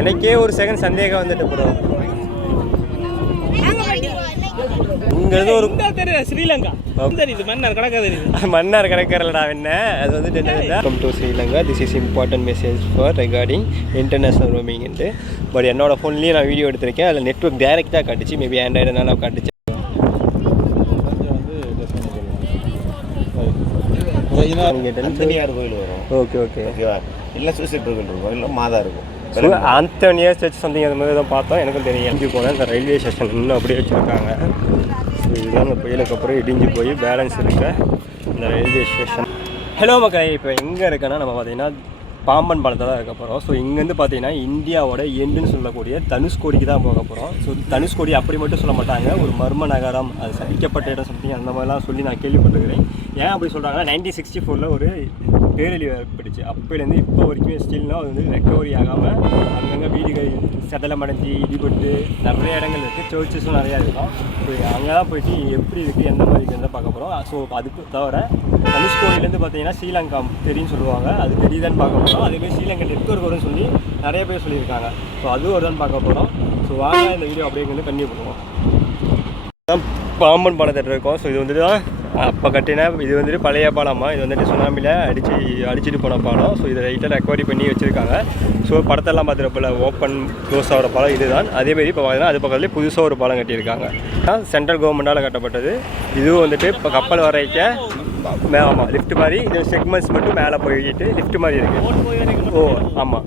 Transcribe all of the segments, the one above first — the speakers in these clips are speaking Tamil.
எனக்கே ஒரு செகண்ட் சந்தேகம் வந்துட்டு ப்ரோ. இங்கிறது ஒரு ஸ்ரீலங்கா மன்னார் கடற்கரைலடா என்ன அது வந்துட்டு என்ன welcome to Sri Lanka. This is important message for regarding international ரோமிங்ன்ட்டு. பட் என்னோடய ஃபோன்லேயே நான் வீடியோ எடுத்திருக்கேன். அதில் நெட்ஒர்க் டேரெக்டாக காட்டுச்சு. மேபி ஆண்ட்ராய்டுனால காட்டுச்சு. ஆந்தனியார் கோயில் வரும். ஓகே ஓகே ஓகேவா? இல்லை சூசைட் கோயில் இருக்கும், இல்லை மாதா இருக்கும். ஆந்தனியார் சர்ச் சம்திங் அந்த மாதிரி தான் பார்த்தோம். எனக்கும் தெரியும். இடிஞ்சு போனேன். இந்த ரயில்வே ஸ்டேஷன் இன்னும் அப்படியே வச்சுருக்காங்க. இதுதான் இந்த புயலுக்கு அப்புறம் இடிஞ்சு போய் பேலன்ஸ் இருக்க இந்த ரயில்வே ஸ்டேஷன். ஹலோ மக்களே, இப்போ எங்கே இருக்கேன்னா நம்ம பார்த்தீங்கன்னா பாம்பன் பாலத்தில் தான் இருக்க போகிறோம். ஸோ இங்கேருந்து பார்த்தீங்கன்னா இந்தியாவோட எண்டுன்னு சொல்லக்கூடிய தனுஷ்கோடிக்கு தான் போக போகிறோம். ஸோ தனுஷ்கோடி அப்படி மட்டும் சொல்ல மாட்டாங்க, ஒரு மர்ம நகரம், அது சதிக்கப்பட்ட இடம் சம்திங் அந்த மாதிரிலாம் சொல்லி நான் கேள்விப்பட்டிருக்கிறேன். ஏன் அப்படி சொல்கிறாங்கன்னா 1964 ஒரு பேரழிவு ஏற்பட்டுச்சு. அப்போலேருந்து இப்போ வரைக்கும் ஸ்டில்னால் அது வந்து ரெக்கவரி ஆகாமல் அங்கங்கே வீடுகள் சடலம் அடைஞ்சி இடிபட்டு நிறைய இடங்கள் இருக்குது. சர்ச்சஸும் நிறையா இருக்கும். ஸோ அங்கே தான் போயிட்டு எப்படி இருக்குது எந்த மாதிரி இருக்குன்னு பார்க்க போகிறோம். ஸோ அதுக்கு தவிர தனுஷ்கோடியிலேருந்து பார்த்தீங்கன்னா ஸ்ரீலங்கா தெரியும்னு சொல்லுவாங்க, அது தெரியுதான்னு பார்க்க போகிறோம். அதேமாதிரி ஸ்ரீலங்கா நெட்வொர்க் வரும்னு சொல்லி நிறைய பேர் சொல்லியிருக்காங்க. ஸோ அதுவும் ஒரு தான் பார்க்க போகிறோம். ஸோ வாங்க இந்த வீடியோ அப்படியே வந்து கண்டினியூ பண்ணுவோம். பாம்பன் பாலத்தில் இருக்கோம். ஸோ இது வந்துட்டு தான் அப்போ கட்டின, இது வந்துட்டு பழைய பாலமாக, இது வந்துட்டு சுனாமியில் அடிச்சுட்டு போன பாலம். ஸோ இதை ரைட்டாக ரெக்கவரி பண்ணி வச்சுருக்காங்க. ஸோ படத்தெல்லாம் பார்த்துருப்போல ஓப்பன் க்ளோஸ் ஆகிற பாலம் இதுதான். அதேமாரி இப்போ பார்த்தீங்கன்னா அது பக்கத்துலேயே புதுசாக ஒரு பாலம் கட்டியிருக்காங்க. சென்ட்ரல் கவர்மெண்ட்டால் கட்டப்பட்டது. இதுவும் வந்துட்டு இப்போ கப்பல் வரைக்க ஆமாம் லிஃப்ட் மாதிரி இந்த செக்மெண்ட்ஸ் மட்டும் மேலே போயிட்டு லிஃப்ட் மாதிரி இருக்குது. ஓ ஆமாம்,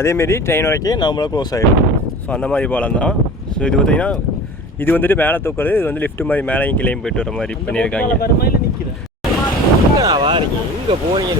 அதேமாரி ட்ரெயின் வரைக்கும் நம்மளால் க்ளோஸ் ஆகிடும். ஸோ அந்த மாதிரி பாலம் தான். ஸோ இது பார்த்திங்கன்னா இது வந்துட்டு மேலே தூக்குறது, இது வந்து லிஃப்ட் மாதிரி மேலேயும் கிளையும் போயிட்டு வர மாதிரி பண்ணியிருக்காங்க. வாரீங்க இங்கே போகிறீங்க.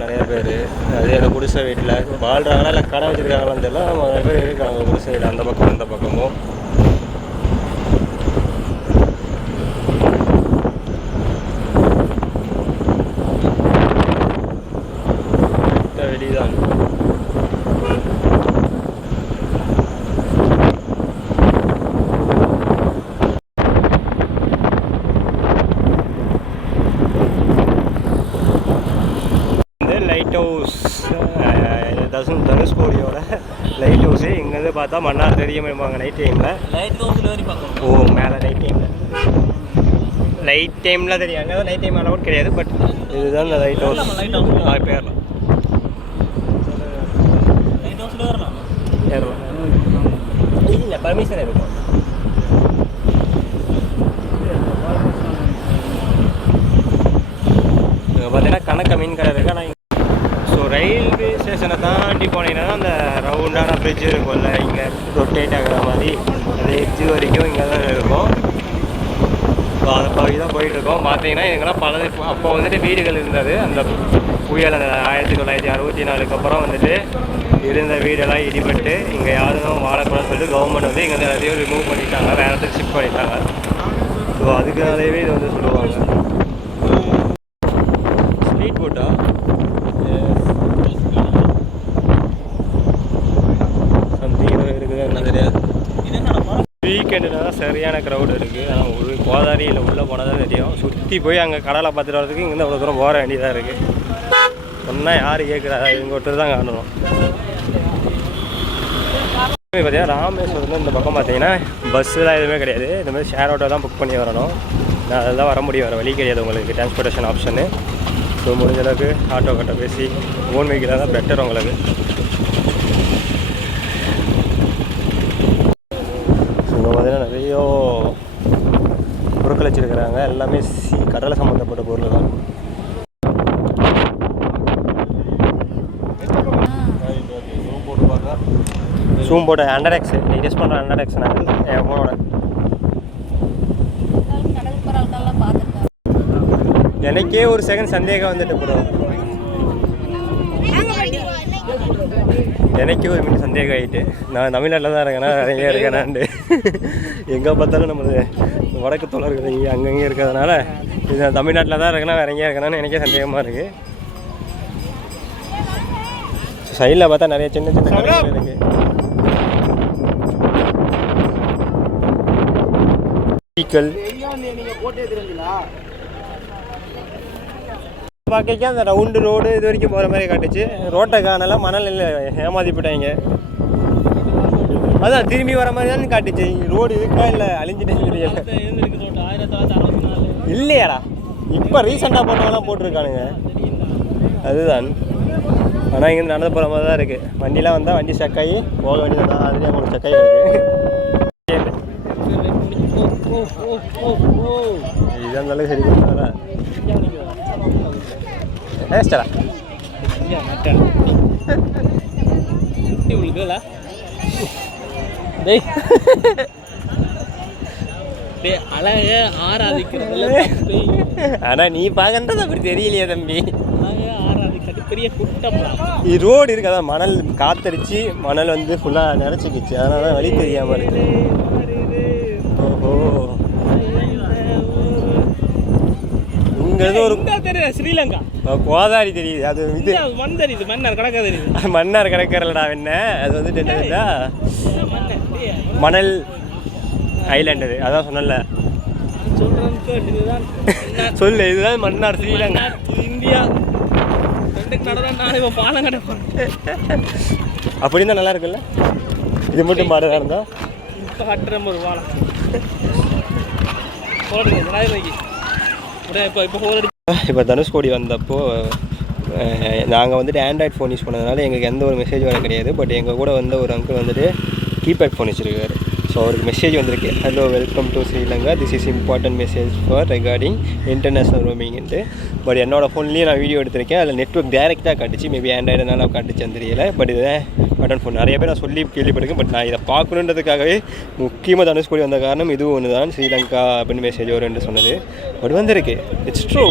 நிறைய பேர் அது எனக்கு குடிசை வீட்டில் வாழ்கிறாங்களா இல்லை கடை வச்சுருக்காங்களான்னு தெரியல. நிறைய பேர் இருக்காங்க குடிசை வீடு அந்த பக்கம் இந்த பக்கமும். வெளிதான் லைட் ஹவுஸ், தனுஷ்கோடியோட லைட் ஹவுஸு. இங்கேருந்து பார்த்தா மன்னார் தெரியும் இருப்பாங்க நைட் டைமில். லைட் ஹவுஸில் வரி பார்க்கணும். ஓ மேலே லைட் டைமில் தெரியும். அங்கே தான் நைட் டைம் அளவுக்கு கிடையாது. பட் இதுதான் இந்த லைட் ஹவுஸ். பேரலாம் லைட் ஹவுஸில் ஏறலாம் இல்லை, பர்மிஷன் இருக்கும். இங்கே பார்த்தீங்கன்னா கணக்க மீன் கடை இருக்குது. ஆனால் ஸோ ரயில்வே ஸ்டேஷனை தாண்டி போனீங்கன்னா அந்த ரவுண்டான ஃப்ரிட்ஜ் இருக்கும்ல, இங்கே ரொட்டேட் ஆகிற மாதிரி அந்த எட்ஜு வரைக்கும் இங்கே தான் இருக்கும். ஸோ அதை பகுதி தான் போயிட்டுருக்கோம். பார்த்தீங்கன்னா எங்கெல்லாம் பல அப்போ வந்துட்டு வீடுகள் இருந்தது. அந்த புயல் அந்த 1964 அப்புறம் வந்துட்டு இருந்த வீடெல்லாம் இடிபட்டு இங்கே யாரும் வாழக்கூடாதுன்னு சொல்லிட்டு கவர்மெண்ட் வந்து இங்கே எல்லாத்தையும் ரிமூவ் பண்ணிட்டாங்க, வேறு இடத்துக்கு ஷிஃப்ட் பண்ணிட்டாங்க. ஸோ அதுக்காகவே இது வந்து சொல்லுவாங்க ஸ்ட்ரீட் போட்டா. வீக்கெண்டுனா சரியான க்ரௌடு இருக்குது. ஆனால் ஒரு கோதாரியில் உள்ளே போனால் தான் தெரியும். சுற்றி போய் அங்கே கடலை பார்த்துட்டு வரதுக்கு இங்கேருந்து அவ்வளோ தூரம் போக வேண்டியதாக இருக்குது. சொன்னால் யார் கேட்குறா, இவங்க ஒருத்தர் தான் காணணும். பார்த்தீங்கன்னா ராமேஸ்வரம் இந்த பக்கம் பார்த்தீங்கன்னா பஸ்ஸுலாம் எதுவுமே கிடையாது. இந்த மாதிரி ஷேர் ஆட்டோ தான் புக் பண்ணி வரணும். நான் அதெல்லாம் வர முடியும், வேறு வழி கிடையாது உங்களுக்கு டிரான்ஸ்போர்ட்டேஷன் ஆப்ஷனு. ஸோ முடிஞ்ச அளவுக்கு ஆட்டோ கட்ட பேசி ஓன் வெஹிக்கிளாக தான் பெட்டர் உங்களுக்கு. பார்த்தீங்கன்னா நிறைய பொருட்கள் வச்சுருக்கிறாங்க. எல்லாமே கடலை சம்மந்தப்பட்ட பொருள் தான். ஜூம் போட்டு 100x நீ டெஸ்ட் பண்ணுற 100x நான் என் ஃபோனோட எனக்கே ஒரு செகண்ட் சந்தேகம் வந்துட்டு ப்ரோ, எனக்கே ஒரு மினிட் சந்தேகம் ஆகிட்டு. நான் தமிழ்நாட்டில் தான் இருக்கேனா எங்கே இருக்கேனான்ட்டு. எங்கே பார்த்தாலும் நம்ம வடக்கு தொடர்கள் இங்கே அங்கங்கே இருக்கிறதுனால இது நான் தமிழ்நாட்டில் தான் இருக்கேனா வேறு எங்கேயா இருக்கேனான்னு எனக்கே சந்தேகமாக இருக்குது. சைடில் பார்த்தா நிறைய சின்ன சின்ன கடைகள் இருக்குது. பார்க்க அந்த ரவுண்டு ரோடு இது வரைக்கும் போகிற மாதிரி காட்டுச்சு. ரோட்டை காணலாம், மணல் இல்லை, ஏமாற்றி போட்டாங்க. அதான் திரும்பி வர மாதிரி தான் காட்டுச்சு. ரோடு இருக்கா இல்லை அழிஞ்சிட்டே தெரியல. இல்லையாடா, இப்போ ரீசெண்டாக போட்டவங்களாம் போட்டிருக்கானுங்க அதுதான். ஆனால் இங்கேருந்து நடந்து போகிற மாதிரி தான் இருக்குது. வண்டிலாம் வந்தால் வண்டி ஸ்டக்காகி போக வேண்டியது தான். அதுலேயே அவங்களுக்கு ஸ்டக்காகி இருக்குது. இதுதான் இருந்தாலும் சரி பண்ணுறா ஏஸ்டா அழக ஆராதிக்கிறது. ஆனால் நீ பார்க்கன்றது அப்படி தெரியலையே தம்பி. பெரிய குட்டம் ரோடு இருக்கு, அதான் மணல் காத்தடிச்சு மணல் வந்து ஃபுல்லாக நிறச்சிக்கிச்சு. அதனால தான் வழி தெரியாமல் இருக்கு. ஓஹோ, இங்கிறது ஒரு ஸ்ரீலங்கா கோதாரி தெரியுது. அது இது மண் தெரியுது, மன்னார் கடற்கரை தெரியுது. மன்னார் கடற்கரைலடா என்ன, அது வந்துட்டு என்னதுடா மணல் ஐலாண்ட். அது அதான் சொன்னல, சொல்லு. இதுதான் மன்னார் ஸ்ரீலங்கா இந்தியா. அப்படி இருந்தால் நல்லா இருக்குல்ல. இது மட்டும் பாடுறதா இருந்தா இப்போ கட்டுற ஒரு வாழை இப்போ தனுஷ்கோடி வந்தப்போ நாங்கள் வந்துட்டு ஆண்ட்ராய்ட் ஃபோன் யூஸ் பண்ணதுனால எங்களுக்கு எந்த ஒரு மெசேஜ் வர கிடையாது. பட் எங்கள் கூட வந்த ஒரு அங்கிள் வந்துட்டு கீபேட் ஃபோன் வச்சுருக்காரு. ஸோ அவருக்கு மெசேஜ் வந்திருக்கு, hello welcome to Sri Lanka, this is important message for regarding international ரோமிங்ன்ட்டு. பட் என்னோடய ஃபோன்லேயே நான் வீடியோ எடுத்திருக்கேன். அதில் நெட்ஒர்க் டேரெக்டாக காட்டுச்சு. மேபி ஆண்ட்ராய்டுனால காட்டுச்சுன்னு தெரியல. பட் இது பட்டன் ஃபோன் நிறைய பேர் நான் சொல்லி கேள்விப்பட்டிருக்கேன். பட் நான் இதை பார்க்கணுன்றதுக்காகவே முக்கியமாக தனுஷ்கோடி வந்த காரணம் இதுவும் ஒன்று தான், ஸ்ரீலங்கா அப்படின்னு மெசேஜ் வரும்னு சொன்னது. பட் வந்திருக்கு, it's true.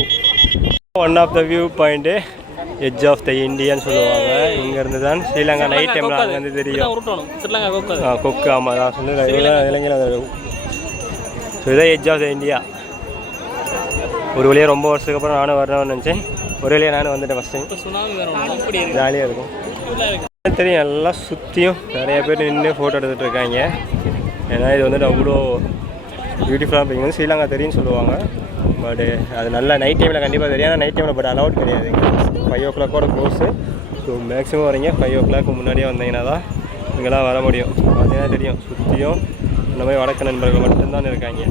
One of the view point edge of the இண்டியான்னு சொல்லுவாங்க. இங்கேருந்து தான் ஸ்ரீலங்கா நைட் டைமில் அங்கேருந்து தெரியும். கொக்கு, ஆமாம் தான் சொல்லி இளைஞர். ஸோ இதான் எட்ஜ் ஆஃப் த இண்டியா. ஒரு வழியாக ரொம்ப வருஷத்துக்கு அப்புறம் நானும் வரணும்னு நினச்சேன். ஒரு வழியாக நானும் வந்துட்டேன் ஃபஸ்ட்டு. ஜாலியாக இருக்கும். தெரியும், எல்லாம் சுற்றியும் நிறைய பேர் நின்று ஃபோட்டோ எடுத்துகிட்டு இருக்காங்க. ஏன்னா இது வந்துட்டு அவ்வளோ பியூட்டிஃபுல்லாக இங்கே வந்து ஸ்ரீலங்கா தெரியும்னு சொல்லுவாங்க. பட்டு அது நல்லா நைட் டைமில் கண்டிப்பாக தெரியும். ஆனால் நைட் டைமில் பட் அலவுட் கிடையாது. 5 o'clock க்ளோஸு. ஸோ மேக்ஸிமம் வரீங்க 5 o'clock முன்னாடியே வந்தீங்கன்னா தான் இங்கெல்லாம் வர முடியும். பார்த்தீங்கன்னா தெரியும், சுற்றியும் இந்த மாதிரி வடக்கு நண்பர்கள் மட்டும்தான் இருக்காங்க.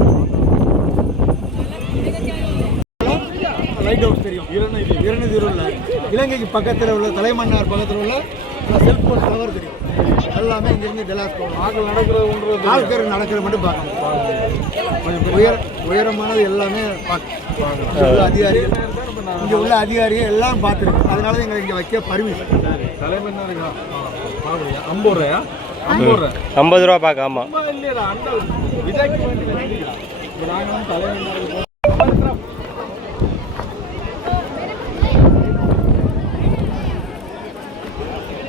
லைட் ஹவுஸ் தெரியும், இரணதியூரில் இலங்கைக்கு பக்கத்தில் உள்ள தலைமன்னார் பக்கத்தில் உள்ள செல்போன் டவர் தெரியும். எல்லாமே இங்கேருந்து டெலாஸ் போகணும். ஆட்கள் நடக்கிறது மட்டும் பார்க்கணும். கொஞ்சம் உயரமானது எல்லாமே பார்க்கணும். அதிகாரிகள் இங்கே உள்ள அதிகாரிகள் எல்லாம் பார்த்துருக்கு. அதனால தான் எங்களை இங்கே வைக்க பர்மிஷன். தலைமன்னார் 50 ரூபாயா? 50 ரூபா பார்க்க. ஆமாம்,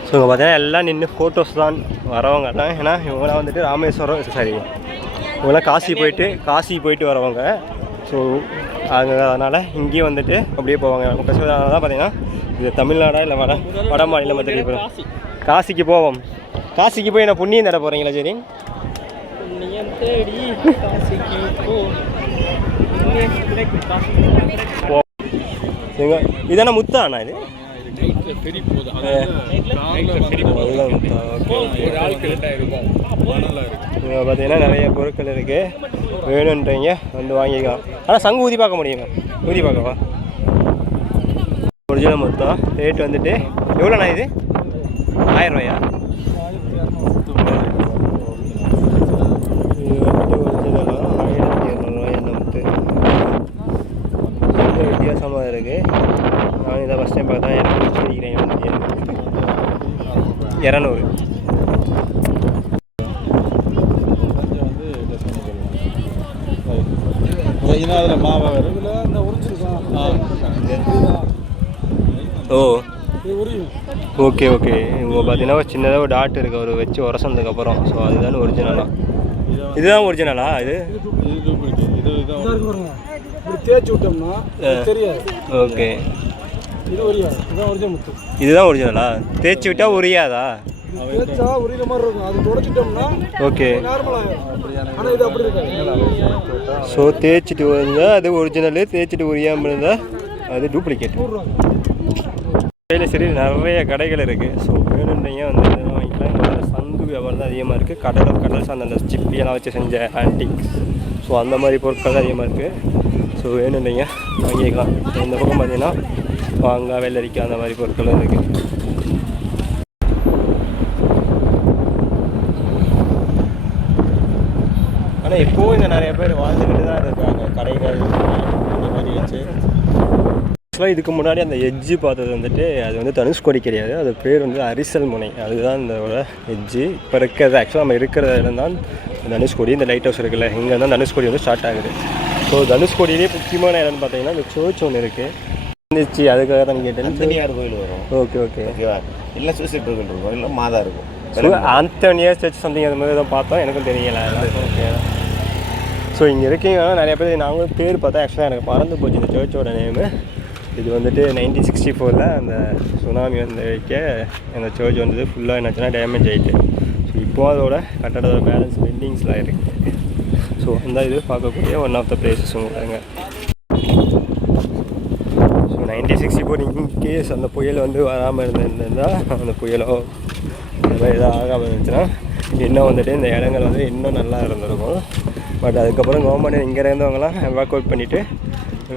ஸோ இங்கே பார்த்தீங்கன்னா எல்லாம் நின்று ஃபோட்டோஸ் தான் வரவங்கலாம். ஏன்னா இவங்களாம் வந்துட்டு ராமேஸ்வரம், சரி இவங்களாம் காசி போயிட்டு வரவங்க. ஸோ அங்கே அதனால் இங்கேயும் வந்துட்டு அப்படியே போவாங்க. அதனால தான் பார்த்தீங்கன்னா இது தமிழ்நாடா இல்லை வட மாநிலம் தெரிய காசிக்கு போவோம். காசிக்கு போய் என்ன புண்ணியம் தர போகிறீங்களா? சரி, எங்க இதான முத்தாண்ணா? இது பார்த்தீங்கன்னா நிறைய பொருட்கள் இருக்குது. வேணுன்றீங்க வந்து வாங்கிக்கலாம். ஆனால் சங்கு ஊதி பார்க்க முடியுமா? ஊதி பார்க்கவா? ஒரிஜினல் மொத்தம் ரேட் வந்துட்டு எவ்வளோண்ணா? இது 1000 ரூபாயா? இது வந்துட்டு ஒரிஜினலாக 1200 நமக்கு ரொம்ப வித்தியாசமாக இருக்குது. நான் இதை ஃபஸ்ட் டைம் பார்த்தா எனக்கு பிடிச்சிருக்கிறேன். 200. அதில் மாவை வருது, இந்த உறிஞ்சிருக்கோம். ஓ இது உரியும். Okay okay. இவங்க பார்த்தீங்கன்னா ஒரு சின்னதாக ஒரு டாட் இருக்குது ஒரு வச்சு உரசனதுக்கப்புறம். ஸோ அதுதான் ஒரிஜினலாக. இதுதான் ஒரிஜினலா இது? இதா இருக்கு பாருங்க. இப்படி தேய்ச்சி விட்டோம்னா தெரியாது. ஓகே. இது உரியாது. இதுதான் ஒரிஜினல் முத்து. இதுதான் ஒரிஜினலா? தேய்ச்சி விட்டால் உரியாதா? தேய்ச்சா உரியிற மாதிரி இருக்கும். அது துடைச்சிட்டோம்னா ஓகே. நார்மலாக. ஆனால் இது அப்படி இருக்காது. ஸோ தேய்ச்சிட்டு வந்தால் அது ஒரிஜினலு, தேய்ச்சிட்டு உரியாமல் இருந்தால் அது டூப்ளிகேட். கையில் சரி நிறைய கடைகள் இருக்குது. ஸோ வேணுன்றீங்க வந்து இதெல்லாம் வாங்கிக்கலாம். இங்கே சங்கு வியாபாரம் தான் அதிகமாக இருக்குது. கடல் சார்ந்த அந்த சிப்பியெல்லாம் வச்சு செஞ்ச ஆன்டிக்ஸ், ஸோ அந்த மாதிரி பொருட்கள் தான் அதிகமாக இருக்குது. ஸோ வேணுன்றீங்க வாங்கிக்கலாம். இந்த பக்கம் பார்த்தீங்கன்னா மாங்காய், வெள்ளரிக்காய் அந்த மாதிரி பொருட்களும் இருக்குது. ஆனால் இப்போவும் இங்கே நிறைய பேர் வாழ்ந்துக்கிட்டு தான் இருக்காங்க கடைகள் இந்த மாதிரி வச்சு. ஆக்சுவலாக இதுக்கு முன்னாடி அந்த எட்ஜு பார்த்தது வந்துட்டு அது வந்து தனுஷ்கோடி கிடையாது, அது பேர் வந்து அரிசல் முனை, அதுதான் இந்த எட்ஜு. இப்போ இருக்கிறது ஆக்சுவலாக நம்ம இருக்கிற இடம் தான் தனுஷ்கோடி. இந்த லைட் ஹவுஸ் இருக்குல்ல, இங்கே தான் தனுஷ்கோடி வந்து ஸ்டார்ட் ஆகுது. ஸோ தனுஷ்கோடியிலே முக்கியமான இடம்னு பார்த்தீங்கன்னா இந்த சர்ச் ஒன்று இருக்குது இருந்துச்சு. அதுக்காக தான் கேட்டேன். தனியார் கோயில் வரும். ஓகே ஓகே ஓகேவா? இல்லை சூசைட் கோயில் இருக்கும், இல்லை மாதா இருக்கும். ஆந்தோனியர் சர்ச் சம்திங் அது மாதிரி தான் பார்த்தோம், எனக்கும் தெரியல. ஓகே. ஸோ இங்கே இருக்கீங்க நிறைய பேர். நாங்களும் பேர் பார்த்தா ஆக்சுவலாக எனக்கு மறந்து போச்சு இந்த சர்ச்சோட நேமு. இது வந்துட்டு 1964 அந்த சுனாமி வந்து வைக்க அந்த சர்ச் வந்தது ஃபுல்லாக என்னாச்சுன்னா டேமேஜ் ஆகிட்டு. ஸோ இப்போது அதோட கட்டடத்தோட பேலன்ஸ் பெண்டிங்ஸ்லாம் இருக்குது. ஸோ அந்த இது பார்க்கக்கூடிய ஒன் ஆஃப் த பிளேசஸ் உங்களுக்கு. ஸோ 1964 இன்கேஸ் அந்த புயல் வந்து வராமல் இருந்திருந்தால், அந்த புயலோ அந்த மாதிரி எதாவது ஆகாமல் இருந்துச்சுன்னா இன்னும் வந்துட்டு இந்த இடங்கள் வந்து இன்னும் நல்லா இருந்திருக்கும். பட் அதுக்கப்புறம் கவர்மெண்ட் இங்கே இருந்தவங்களாம் எவாக்குவேட் பண்ணிவிட்டு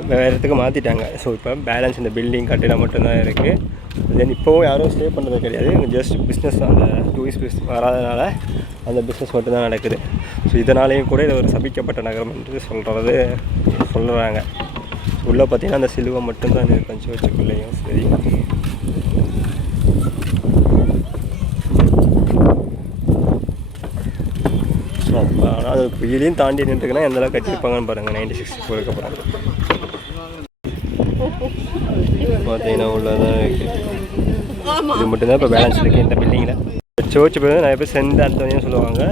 வேறு இடத்துக்கு மாற்றிட்டாங்க. ஸோ இப்போ பேலன்ஸ் இந்த பில்டிங் கட்டிடம் மட்டும்தான் இருக்குது. தென் இப்போவும் யாரும் ஸ்டே பண்ணுறது கிடையாது. இங்கே ஜஸ்ட் பிஸ்னஸ் தான், அந்த டூரிஸ்ட் பிஸ்னஸ் வராதனால அந்த பிஸ்னஸ் மட்டும்தான் நடக்குது. ஸோ இதனாலேயும் கூட இது ஒரு சபிக்கப்பட்ட நகரம் என்று சொல்கிறாங்க. உள்ளே பார்த்தீங்கன்னா அந்த சிலுவை மட்டும்தான் இருக்கும் சர்ச்சுக்குள்ளேயும். சரி, ஆனால் அது புயலையும் தாண்டி நின்றுக்குன்னா எந்தளவுக்கு கட்டியிருப்பாங்கன்னு பாருங்கள். 1964 அப்புறம் பார்த்தீங்கன்னா உள்ளதான் இருக்குது. இது மட்டும்தான் இப்போ பேலன்ஸ் இருக்குது இந்த பில்டிங்கில். சர்ச் பேர் நிறைய பேர் சென்ட் ஆந்தோனின்னு சொல்லுவாங்க,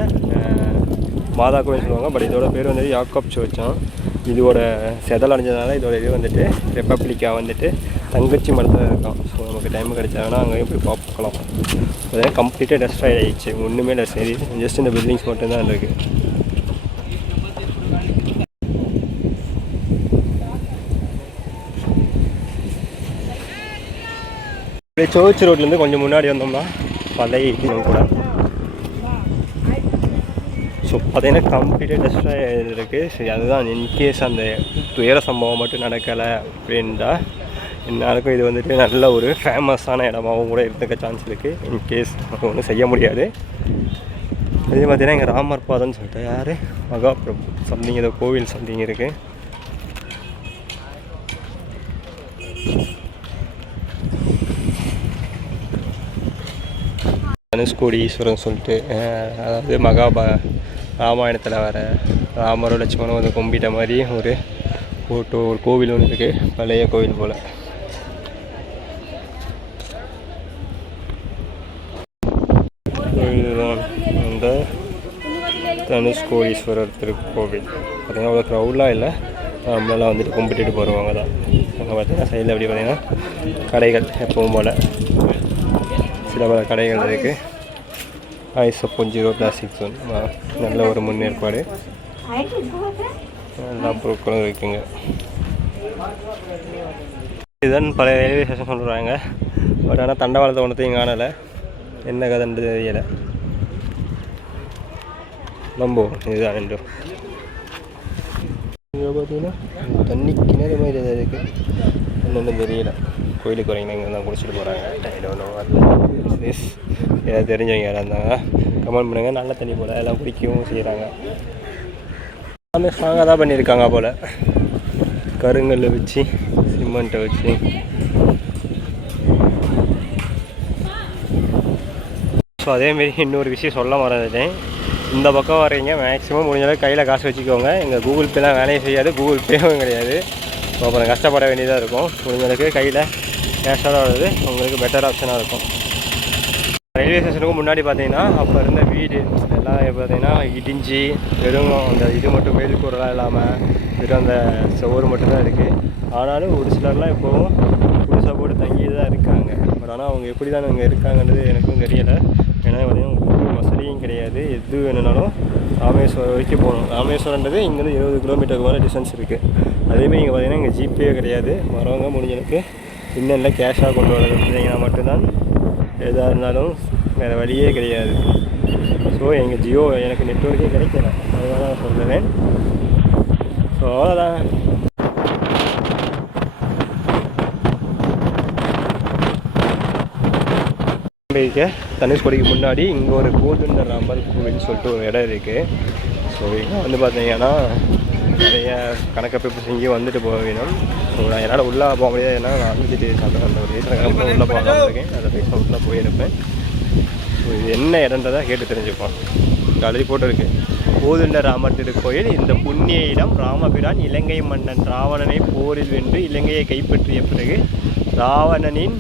மாதா கோவில் சொல்லுவாங்க. பட் இதோட பேர் வந்து யாக்கோப் சர்ச்சாம். இதோட செதல் அடைஞ்சதுனால இதோட இது வந்துட்டு ரெப்பப்ளிக்கா வந்துட்டு தங்கச்சி மடத்தில் இருக்கான். ஸோ நமக்கு டைம் கிடைச்சாங்கன்னா அங்கேயும் போய் பார்க்கலாம். அதே கம்ப்ளீட்டாக டெஸ்ட்ராய்ட் ஆகிடுச்சு, ஒன்றுமே இல்லை. சரி, ஜஸ்ட் இந்த பில்டிங்ஸ் மட்டும்தான் இருக்குது. சர்ச் ரோட்லேருந்து கொஞ்சம் முன்னாடி வந்தோம்னா பழைய கூட. ஸோ பார்த்தீங்கன்னா கம்ப்ளீட்டாக டெஸ்ட்ராய் இருக்குது. சரி, அதுதான் இன்கேஸ் அந்த துயர சம்பவம் மட்டும் நடக்கலை அப்படின்ட்டா எல்லாருக்கும் இது வந்துட்டு நல்ல ஒரு ஃபேமஸான இடமாகவும் கூட இருந்துக்க சான்ஸ் இருக்குது. இன்கேஸ் நமக்கு ஒன்றும் செய்ய முடியாது. அதே பார்த்தீங்கன்னா இங்கே ராமர் பாதம்னு சொல்லிட்டு யார் மகாபிரபு சம்திங் ஏதோ கோவில் சம்திங் இருக்குது. தனுஷ்கோடி ஈஸ்வரன் சொல்லிட்டு, அதாவது ராமாயணத்தில் வர ராமரும் லட்சுமணரும் வந்து கும்பிட்ட மாதிரி ஒரு ஃபோட்டோ, ஒரு கோவில் ஒன்று இருக்குது, பழைய கோவில் போல். இதுதான் அந்த தனுஷ்கோடீஸ்வரர் திருக்கோவில். பார்த்திங்கன்னா அவ்வளோ க்ரௌட்லாம் இல்லை, நம்மளாம் வந்துட்டு கும்பிட்டுட்டு போகிறவங்க தான். அங்கே பார்த்திங்கன்னா சைடில் அப்படி பார்த்திங்கன்னா கடைகள் எப்பவும் போல் சில பல கடைகள் இருக்குது. ஐசப்போன் 0 பிளாஸ்டிக் ஜோன், நல்ல ஒரு முன்னேற்பாடு. எல்லா பொருட்களும் இருக்குங்க. இதுதான் பழைய ரயில்வே ஸ்டேஷன் சொல்கிறாங்க. பட் ஆனால் தண்டவாளத்தை ஒன்றத்தையும் காணலை, என்ன கதைன்னு தெரியலை. நம்புவோம் இதுதான் ரெண்டும். இங்கே பார்த்தீங்கன்னா தண்ணி கிணறு மாதிரி எதாவது இருக்குது, என்னென்னு தெரியல. கோயிலுக்கு வரீங்கன்னா இங்கே தான் குடிச்சிட்டு போகிறாங்க. ஏதாவது தெரிஞ்சவங்க யாராக இருந்தாங்க கமெண்ட் பண்ணுங்கள். நல்ல தண்ணி போல் எல்லாம் குடிக்கவும் செய்கிறாங்க. எல்லாமே ஸ்ட்ராங்காக தான் பண்ணியிருக்காங்க போல், கருங்கல்லை வச்சு சிமெண்ட்டை வச்சு. ஸோ அதேமாரி இன்னொரு விஷயம் சொல்ல மறந்துட்டேன். இந்த பக்கம் வரீங்க மேக்ஸிமம் முடிஞ்சளவுக்கு கையில் காசு வச்சுக்கோங்க. எங்கள் கூகுள் பேலாம் வேலையும் செய்யாது, கூகுள் பேவும் கிடையாது. ஸோ அப்புறம் கஷ்டப்பட வேண்டியதாக இருக்கும். முடிஞ்சளவுக்கு கையில் கேஷாக வருது உங்களுக்கு பெட்டர் ஆப்ஷனாக இருக்கும். ரயில்வே ஸ்டேஷனுக்கு முன்னாடி பார்த்தீங்கன்னா அப்போ இருந்த வீடு எல்லாம் பார்த்தீங்கன்னா இடிஞ்சு வெறும் அந்த இது மட்டும் மேல் கூரெல்லாம் இல்லாமல் வெறும் அந்த சுவர் மட்டும்தான் இருக்குது. ஆனாலும் ஒரு சிலர்லாம் இப்போவும் புதுசாக போட்டு தங்கி தான் இருக்காங்க. பட் ஆனால் அவங்க எப்படி தான் அங்கே இருக்காங்கன்றது எனக்கும் தெரியலை. ஏன்னா பார்த்தீங்கன்னா வசதியும் கிடையாது. எது வேணுனாலும் ராமேஸ்வரம் வரைக்கும் போகணும். ராமேஸ்வரன்றது இங்கேருந்து 20 கிலோமீட்டருக்கு மேலே டிஸ்டன்ஸ் இருக்குது. அதேமாதிரி இங்கே பார்த்தீங்கன்னா இங்கே ஜிபே கிடையாது. வரவங்க முடிஞ்சளவுக்கு இன்னும் கேஷாக கொண்டு வரதுன்னா மட்டும்தான் எதாக இருந்தாலும் வேறு வழியே கிடையாது. ஸோ எங்கள் ஜியோ எனக்கு நெட்வொர்க்கே கிடைக்கல, அதனால தான் சொல்லுவேன். ஸோ அவ்வளோதான். தனுஷ்கோடிக்கு முன்னாடி இங்கே ஒரு கோதுண்டர் ராமர் கோவில்னு சொல்லிட்டு ஒரு இடம் இருக்குது. ஸோ இங்கே வந்து பார்த்தீங்கன்னா நிறைய கணக்கமைப்பு செஞ்சு வந்துட்டு போக வேணும். ஸோ நான் என்னால் உள்ளே போக முடியாது. ஏன்னா நான் வந்துட்டு அந்த ஒரு ரீசனுக்காக உள்ளே போகலாம் இருக்கேன். அதை பேச உள்ளே போயிருப்பேன். ஸோ இது என்ன இடன்றதை கேட்டு தெரிஞ்சுப்போம். ஆல்ரெடி போட்டோ இருக்குது. கோதுண்டர் ராமர் திருக்கோயில். இந்த புண்ணிய இடம் ராமபிரான் இலங்கை மன்னன் ராவணனை போரில் வென்று இலங்கையை கைப்பற்றிய பிறகு ராவணனின்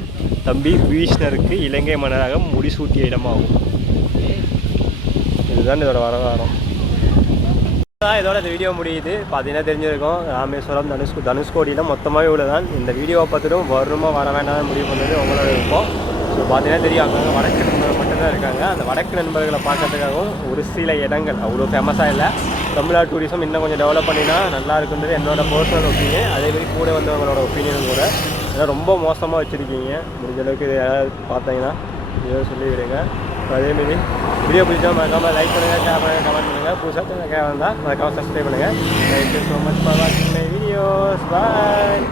தம்பி பீஷ்ணருக்கு இலங்கை மன்னராக முடிசூட்டிய இடமாகும். இதுதான் இதோட வரலாறு. இதோட இந்த வீடியோ முடியுது. பார்த்தீங்கன்னா தெரிஞ்சிருக்கும் ராமேஸ்வரம் தனுஷ்கோடியில் மொத்தமாகவே உள்ளதான். இந்த வீடியோவை பார்த்துட்டும் வரணுமா வர வேண்டாம்னு முடிவு பண்ணது உங்களோட இருக்கும். ஸோ பார்த்தீங்கன்னா தெரியும் அங்கே வடக்கு நண்பர்கள் மட்டும்தான் இருக்காங்க. அந்த வடக்கு நண்பர்களை பார்க்கறதுக்காகவும் ஒரு சில இடங்கள் அவ்வளோ ஃபேமஸாக இல்லை. தமிழ்நாடு டூரிசம் இன்னும் கொஞ்சம் டெவலப் பண்ணினா நல்லா இருக்குன்றது என்னோடய பர்சனல் ஒப்பீனியன். அதேமாதிரி கூட வந்தவங்களோட ஒப்பீனியன் கூட. ஏன்னா ரொம்ப மோசமாக வச்சுருக்கீங்க. முடிஞ்சளவுக்கு இதை யாராவது பார்த்தீங்கன்னா இதை சொல்லிவிடுங்க. அதேமாரி வீடியோ பிடிச்சா மறக்காமல் லைக் பண்ணுங்கள், ஷேர் பண்ணுங்கள், கமெண்ட் பண்ணுங்கள். புதுசாக வந்தால் மறக்காமல் சப்ஸ்கிரைப் பண்ணுங்கள். தேங்க்யூ ஸோ மச் ஃபார் வாட்சிங் மை வீடியோஸ். பாய்.